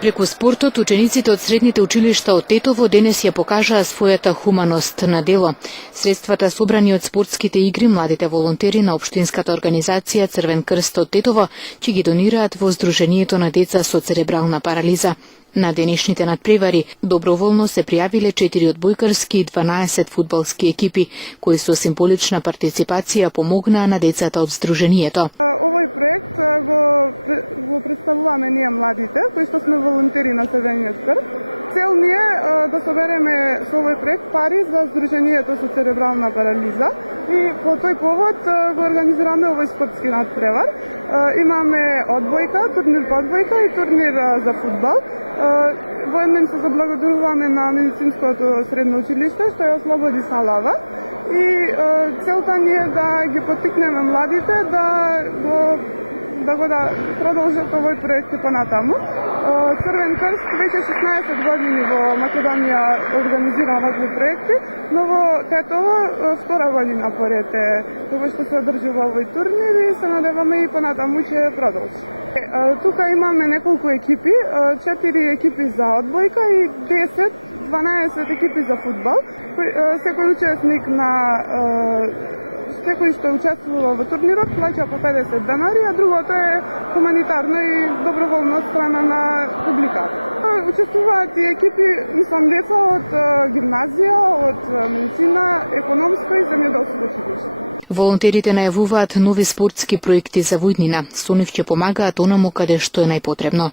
Преку спортот, учениците од средните училишта од Тетово денес ја покажаа својата хуманост на дело. Средствата собрани од спортските игри, младите волонтери на општинската организација Црвен крст од Тетово ќе ги донираат во Сдруженијето на деца со церебрална парализа. На денешните надпревари доброволно се пријавиле 4 одбојкарски и 12 фудбалски екипи, кои со символична партиципација помогнаа на децата од Сдруженијето. Овој проект го представуваме ние младите, кои што сме волонтери на Црвениот крст. Цел ни е да собереме со овој проект пари за Сдруженијето со церебрална парализа и по тој повод го организираме овој спортски надпревар. Имаме одбојка, турнир по одбојка и турнир за фудбал. Воедно се заблагодаруваме на медицинското средно училиште што ја ослободи Салава и целта ни е да ги поттикнеме младите да продолжат овој проект понатаму. Црвен крст веќе 16 години во Македонија организира овакви проекти, но во Тетово втора година поред тоа што се одржува овој турнир и се надеваме и понатаму ќе продолжи. Тука имаме неколку екипи, 4 екипи за одбојка и 10-12 екипи за фудбал. Секој учесник секој што учествува во турнирот плаќа по 50 денари, а другото е хуманитарно и доброволно од страна на публиката. Учествуваат и екипи, деца од гимназија, од медицина, економско и земјоделско училиште. Волонтерите најавуваат нови спортски проекти за војнина. Со нив ќе помагаат онаму каде што е најпотребно.